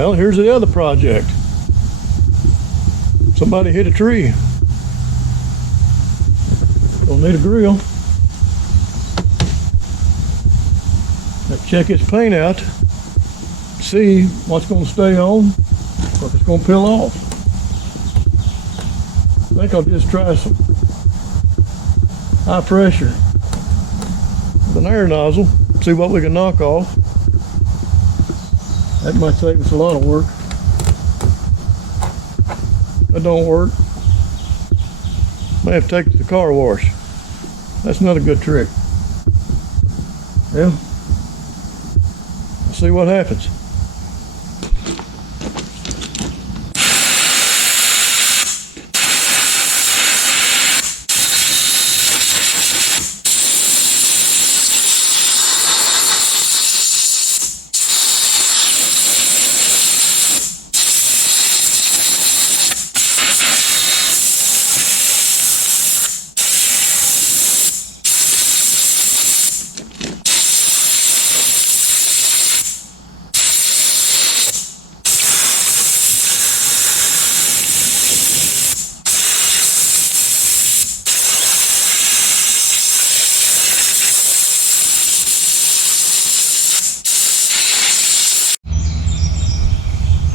Well, here's the other project. Somebody hit a tree. Gonna need a grill. Let's check its paint out. See what's gonna stay on or if it's gonna peel off. I think I'll just try some high pressure with an air nozzle. See what we can knock off. That might save us a lot of work. That don't work. May have to take it to the car wash. That's not a good trick. Yeah. Let's see what happens.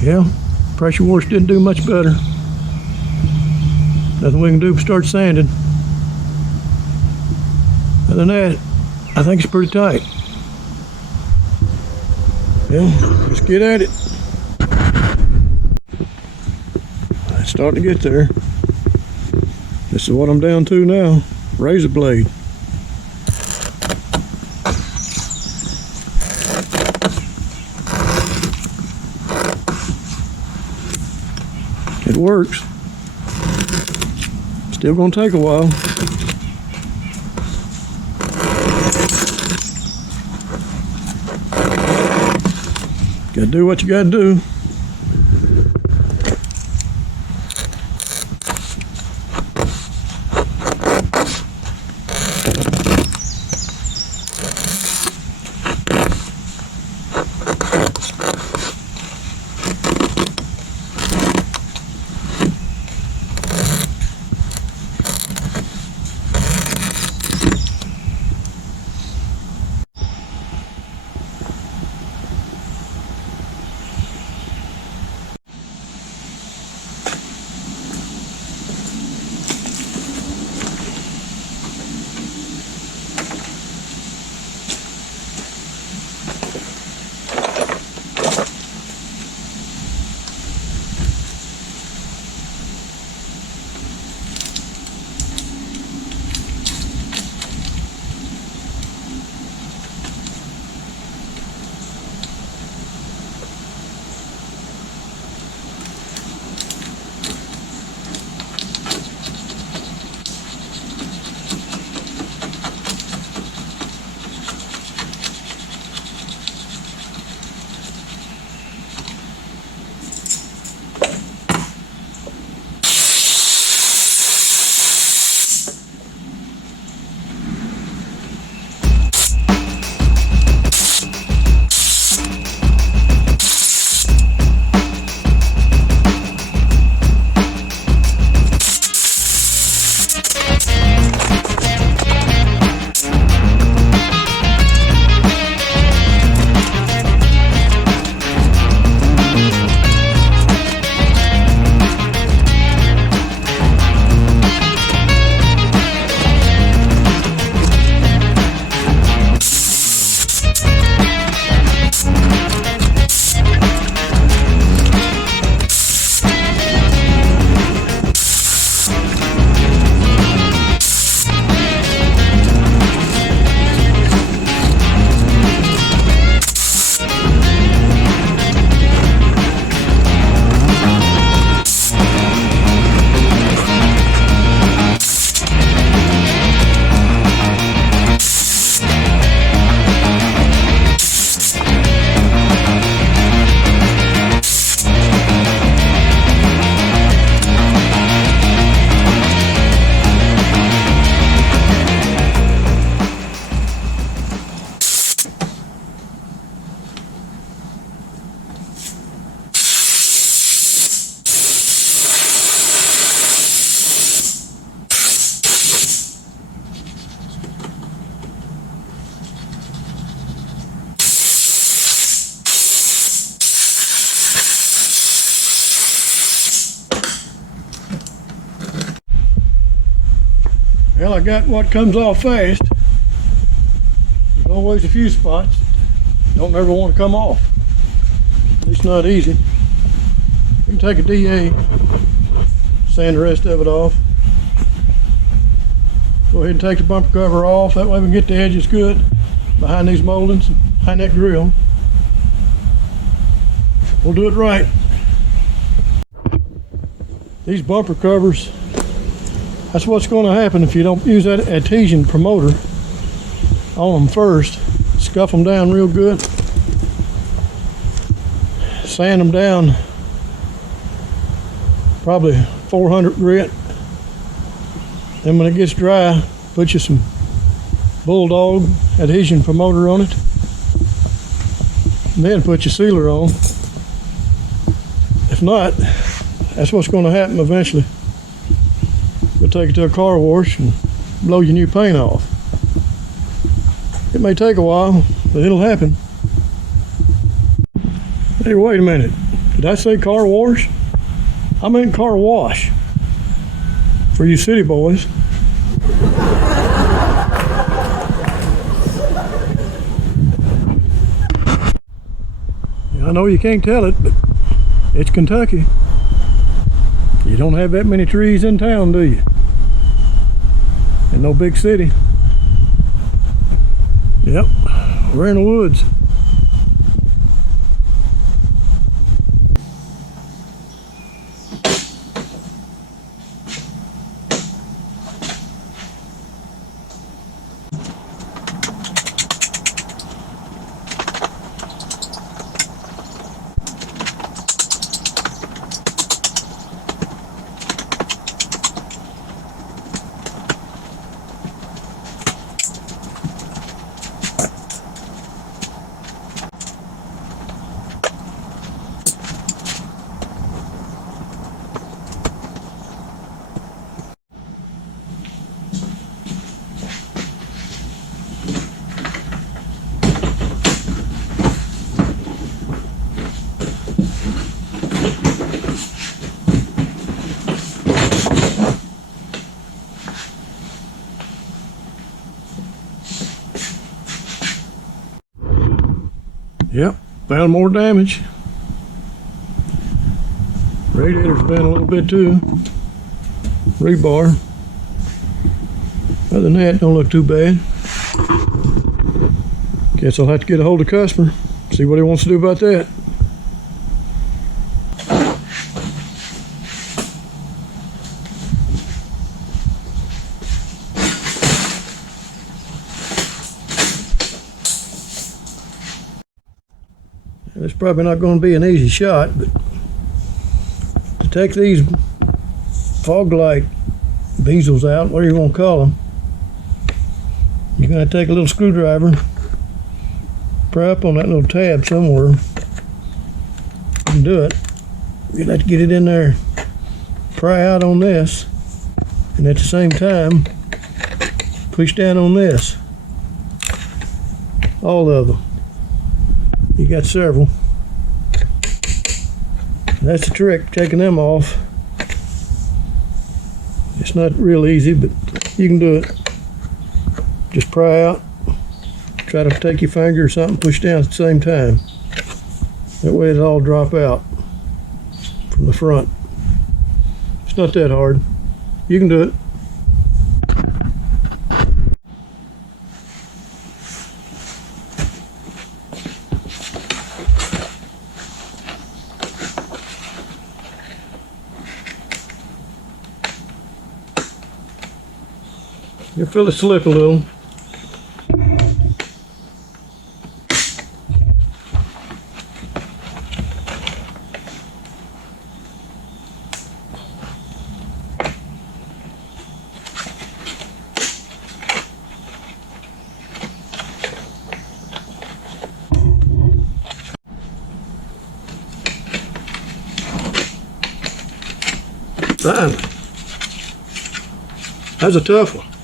Yeah, pressure wash didn't do much better. Nothing we can do but start sanding. Other than that, I think it's pretty tight. Yeah, let's get at it. It's starting to get there. This is what I'm down to now, razor blade. It works. Still gonna take a while. Gotta do what you gotta do. I got what comes off fast. There's always a few spots don't ever want to come off. It's not easy. You can take a DA, sand the rest of it off. Go ahead and take the bumper cover off. That way we can get the edges good behind these moldings, behind that grill. We'll do it right. These bumper covers, that's what's going to happen if you don't use that adhesion promoter on them first. Scuff them down real good. Sand them down probably 400 grit. Then when it gets dry, put you some Bulldog adhesion promoter on it. And then put your sealer on. If not, that's what's going to happen eventually. You'll take it to a car wash and blow your new paint off. It may take a while, but it'll happen. Hey, wait a minute. Did I say car wash? I meant car wash. For you city boys. I know you can't tell it, but it's Kentucky. You don't have that many trees in town, do you? In no big city. Yep, we're in the woods. Yep, found more damage. Radiator's been a little bit too. Rebar. Other than that, don't look too bad. Guess I'll have to get a hold of the customer, see what he wants to do about that. It's probably not going to be an easy shot, but to take these fog light bezels out, whatever you want to call them, you're going to take a little screwdriver, pry up on that little tab somewhere, and do it. You'll have to get it in there, pry out on this, and at the same time, push down on this. All of them. You got several. That's the trick, taking them off. It's not real easy, but you can do it. Just pry out, try to take your finger or something, push down at the same time. That way it'll all drop out from the front. It's not that hard. You can do it. You'll feel it slip a little. Fine. That's a tough one.